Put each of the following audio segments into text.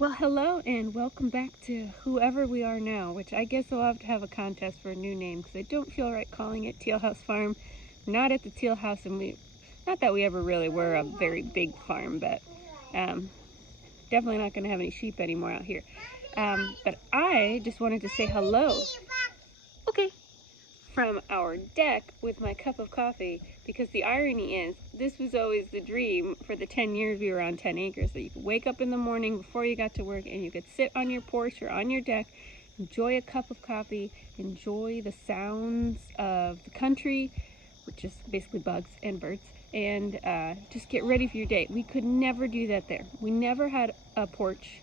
Well, hello and welcome back to whoever we are now, which I guess we'll have to have a contest for a new name because I don't feel right calling it Teal House Farm. We're not at the Teal House, and not that we ever really were a very big farm, but definitely not going to have any sheep anymore out here. But I just wanted to say hello. Okay. From our deck with my cup of coffee, because the irony is this was always the dream for the 10 years we were on 10 acres, that you could wake up in the morning before you got to work and you could sit on your porch or on your deck, enjoy a cup of coffee, enjoy the sounds of the country, which is basically bugs and birds, and just get ready for your day. We could never do that there. We never had a porch,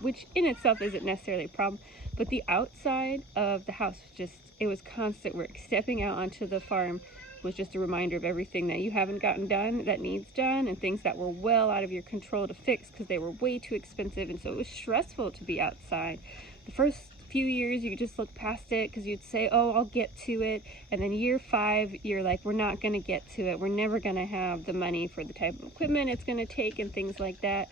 which in itself isn't necessarily a problem, but the outside of the house it was constant work. Stepping out onto the farm was just a reminder of everything that you haven't gotten done, that needs done, and things that were well out of your control to fix because they were way too expensive, and so it was stressful to be outside. The first few years you just look past it because you'd say, oh, I'll get to it, and then year 5 you're like, we're not going to get to it, we're never going to have the money for the type of equipment it's going to take and things like that.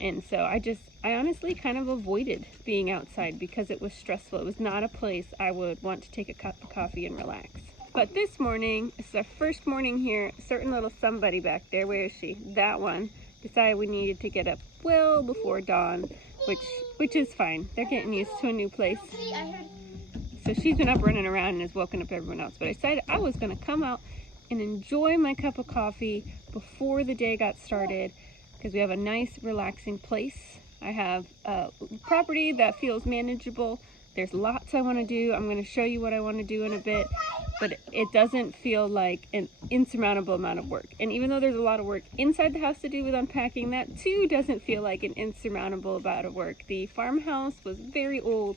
And so I honestly kind of avoided being outside because it was stressful. It was not a place I would want to take a cup of coffee and relax. But this morning, it's our first morning here, a certain little somebody back there, where is she? That one, decided we needed to get up well before dawn, which is fine. They're getting used to a new place. So she's been up running around and has woken up everyone else. But I decided I was going to come out and enjoy my cup of coffee before the day got started, because we have a nice relaxing place. I have a property that feels manageable. There's lots I want to do. I'm going to show you what I want to do in a bit, but it doesn't feel like an insurmountable amount of work. And even though there's a lot of work inside the house to do with unpacking, that too doesn't feel like an insurmountable amount of work. The farmhouse was very old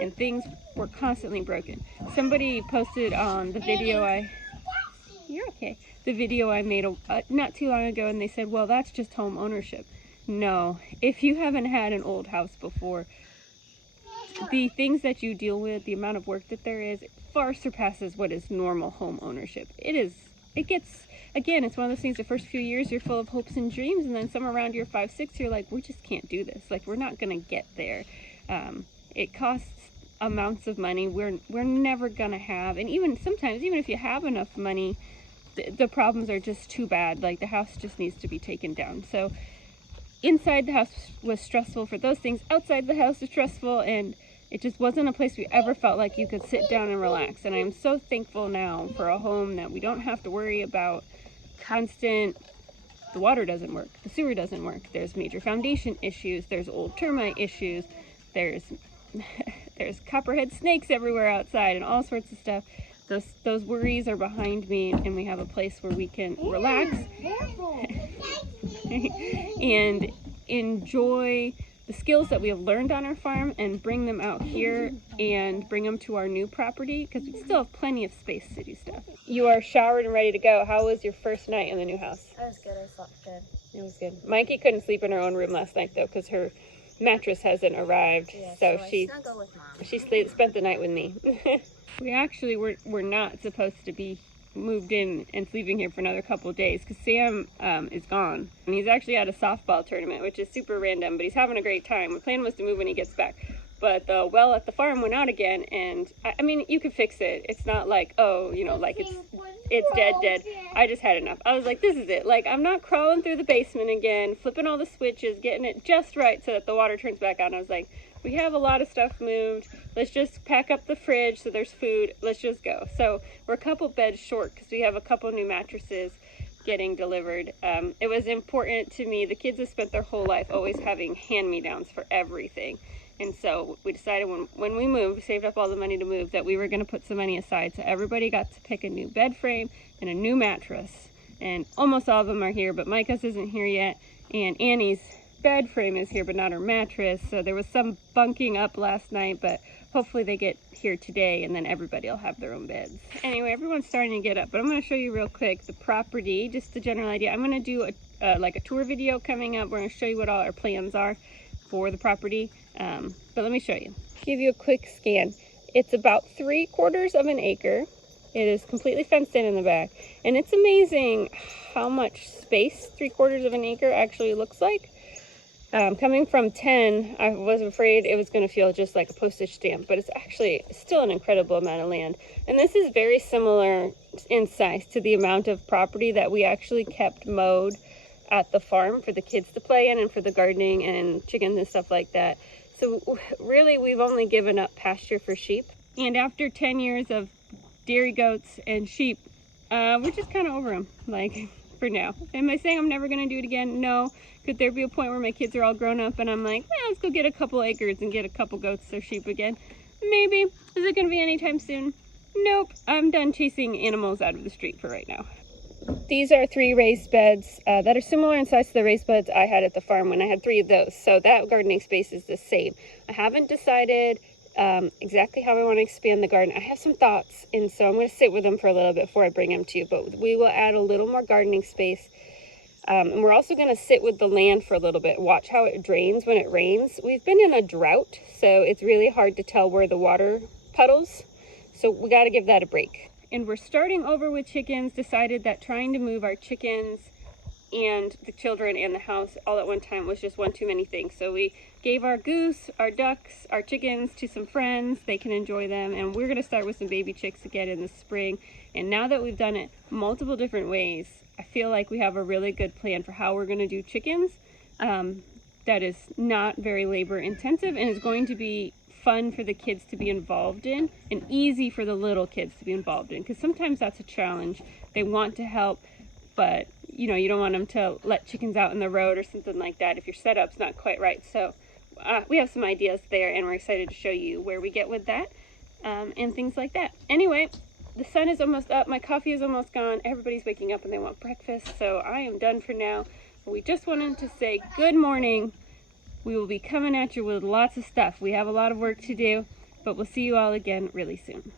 and things were constantly broken. Somebody posted on the video You're okay. The video I made not too long ago, and they said, well, that's just home ownership. No, if you haven't had an old house before, the things that you deal with, the amount of work that there is, far surpasses what is normal home ownership. Again, it's one of those things, the first few years you're full of hopes and dreams, and then somewhere around year 5, 6, you're like, we just can't do this. Like, we're not going to get there. It costs amounts of money we're never going to have, and even sometimes, even if you have enough money, the problems are just too bad. Like, the house just needs to be taken down. So inside the house was stressful for those things. Outside the house was stressful, and it just wasn't a place we ever felt like you could sit down and relax. And I'm so thankful now for a home that we don't have to worry about the water doesn't work, the sewer doesn't work, there's major foundation issues, there's old termite issues, there's copperhead snakes everywhere outside and all sorts of stuff. Those worries are behind me, and we have a place where we can relax and enjoy the skills that we have learned on our farm and bring them out here and bring them to our new property, because we still have plenty of space to do stuff. You are showered and ready to go. How was your first night in the new house? It was good. I slept good. It was good. Mikey couldn't sleep in her own room last night, though, because her mattress hasn't arrived. Yeah, so she snuggled with Mom. She spent the night with me. We actually were not supposed to be moved in and sleeping here for another couple of days because Sam is gone, and he's actually at a softball tournament, which is super random, but he's having a great time. The plan was to move when he gets back, but the well at the farm went out again, and I mean, you could fix it. It's not like, oh, you know, like it's dead. I just had enough. I was like, this is it. Like, I'm not crawling through the basement again, flipping all the switches, getting it just right so that the water turns back on. I was like, we have a lot of stuff moved. Let's just pack up the fridge so there's food. Let's just go. So we're a couple beds short because we have a couple new mattresses getting delivered. It was important to me. The kids have spent their whole life always having hand-me-downs for everything. And so we decided when we moved, saved up all the money to move, that we were going to put some money aside. So everybody got to pick a new bed frame and a new mattress. And almost all of them are here, but Micah's isn't here yet. And Annie's bed frame is here, but not her mattress. So there was some bunking up last night, but hopefully they get here today, and then everybody will have their own beds. Anyway, everyone's starting to get up, but I'm going to show you real quick the property, just the general idea. I'm going to do like a tour video coming up. We're going to show you what all our plans are for the property, but let me show you. Give you a quick scan. It's about 3/4 of an acre. It is completely fenced in the back, and it's amazing how much space 3/4 of an acre actually looks like. Coming from 10, I was afraid it was going to feel just like a postage stamp, but it's actually still an incredible amount of land. And this is very similar in size to the amount of property that we actually kept mowed at the farm for the kids to play in and for the gardening and chickens and stuff like that. So really, we've only given up pasture for sheep. And after 10 years of dairy goats and sheep, we're just kind of over them, like, for now. Am I saying I'm never going to do it again? No. Could there be a point where my kids are all grown up and I'm like, let's go get a couple acres and get a couple goats or sheep again? Maybe. Is it going to be anytime soon? Nope. I'm done chasing animals out of the street for right now. These are 3 raised beds that are similar in size to the raised beds I had at the farm when I had 3 of those. So that gardening space is the same. I haven't decided exactly how I want to expand the garden. I have some thoughts, and so I'm going to sit with them for a little bit before I bring them to you. But we will add a little more gardening space. And we're also going to sit with the land for a little bit, watch how it drains when it rains. We've been in a drought, so it's really hard to tell where the water puddles. So we got to give that a break. And we're starting over with chickens. Decided that trying to move our chickens and the children and the house all at one time was just one too many things. So we gave our goose, our ducks, our chickens to some friends. They can enjoy them. And we're going to start with some baby chicks again in the spring. And now that we've done it multiple different ways, I feel like we have a really good plan for how we're going to do chickens that is not very labor intensive and is going to be fun for the kids to be involved in and easy for the little kids to be involved in, because sometimes that's a challenge. They want to help, but you don't want them to let chickens out in the road or something like that if your setup's not quite right. So we have some ideas there, and we're excited to show you where we get with that and things like that. Anyway, the sun is almost up, my coffee is almost gone, everybody's waking up and they want breakfast, so I am done for now. We just wanted to say good morning. We will be coming at you with lots of stuff. We have a lot of work to do, but we'll see you all again really soon.